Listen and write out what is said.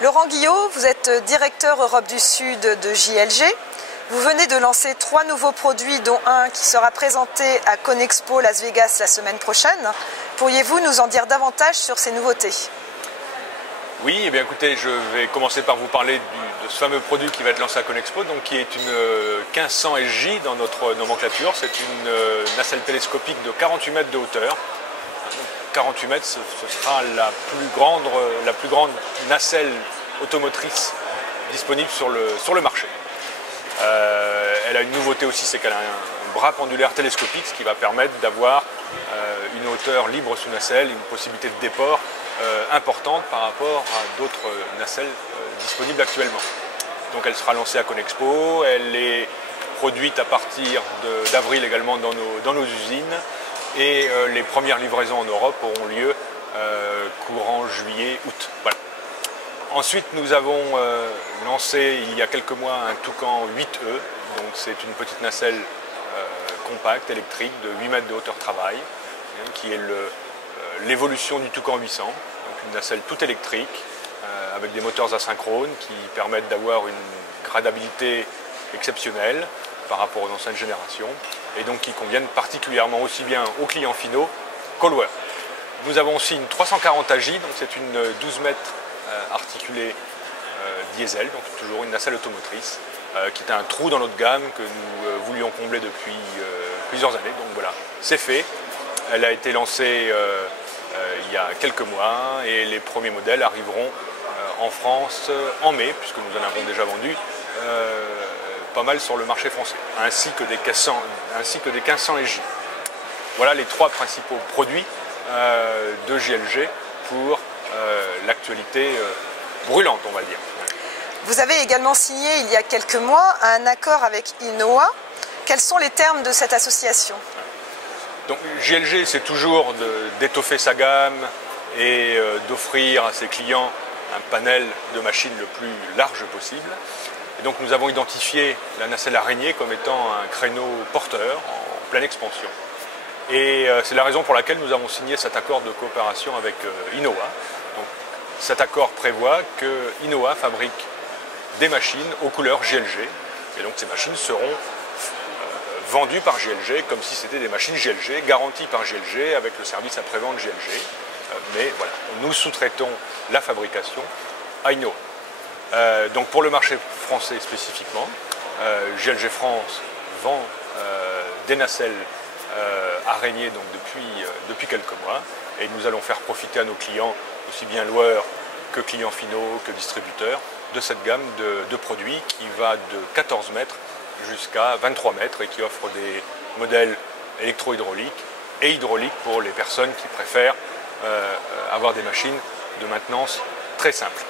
Laurent Guillot, vous êtes directeur Europe du Sud de JLG. Vous venez de lancer 3 nouveaux produits, dont un qui sera présenté à Conexpo Las Vegas la semaine prochaine. Pourriez-vous nous en dire davantage sur ces nouveautés? Oui, eh bien écoutez, je vais commencer par vous parler de ce fameux produit qui va être lancé à Conexpo, donc qui est une 1500 SJ dans notre nomenclature. C'est une nacelle télescopique de 48 mètres de hauteur. 48 mètres, ce sera la plus grande nacelle automotrice disponible sur le marché. Elle a une nouveauté aussi, c'est qu'elle a un bras pendulaire télescopique, ce qui va permettre d'avoir une hauteur libre sous nacelle, une possibilité de déport importante par rapport à d'autres nacelles disponibles actuellement. Donc elle sera lancée à Conexpo, elle est produite à partir d'avril également dans nos usines, et les premières livraisons en Europe auront lieu courant juillet-août. Voilà. Ensuite, nous avons lancé il y a quelques mois un Toucan 8E, donc c'est une petite nacelle compacte, électrique, de 8 mètres de hauteur travail, qui est l'évolution du Toucan 800, donc une nacelle toute électrique, avec des moteurs asynchrones qui permettent d'avoir une gradabilité exceptionnelle par rapport aux anciennes générations, et donc qui conviennent particulièrement aussi bien aux clients finaux qu'aux loueurs. Nous avons aussi une 340 AJ, donc c'est une 12 mètres articulée diesel, donc toujours une nacelle automotrice, qui est un trou dans notre gamme que nous voulions combler depuis plusieurs années. Donc voilà, c'est fait. Elle a été lancée il y a quelques mois et les premiers modèles arriveront en France en mai, puisque nous en avons déjà vendu pas mal sur le marché français, ainsi que des 1500 SJ. Voilà les 3 principaux produits de JLG pour l'actualité brûlante, on va dire. Vous avez également signé il y a quelques mois un accord avec Inoa. Quels sont les termes de cette association? Donc, JLG, c'est toujours d'étoffer sa gamme et d'offrir à ses clients un panel de machines le plus large possible. Et donc nous avons identifié la nacelle araignée comme étant un créneau porteur en pleine expansion. Et c'est la raison pour laquelle nous avons signé cet accord de coopération avec Inoa. Donc, cet accord prévoit que Inoa fabrique des machines aux couleurs JLG. Et donc ces machines seront vendues par JLG comme si c'était des machines JLG, garanties par JLG avec le service après-vente JLG. Mais voilà, nous sous-traitons la fabrication à Inoa. Donc pour le marché français spécifiquement, JLG France vend des nacelles araignées donc depuis quelques mois, et nous allons faire profiter à nos clients, aussi bien loueurs que clients finaux, que distributeurs, de cette gamme de produits qui va de 14 mètres jusqu'à 23 mètres et qui offre des modèles électro-hydrauliques et hydrauliques pour les personnes qui préfèrent avoir des machines de maintenance très simples.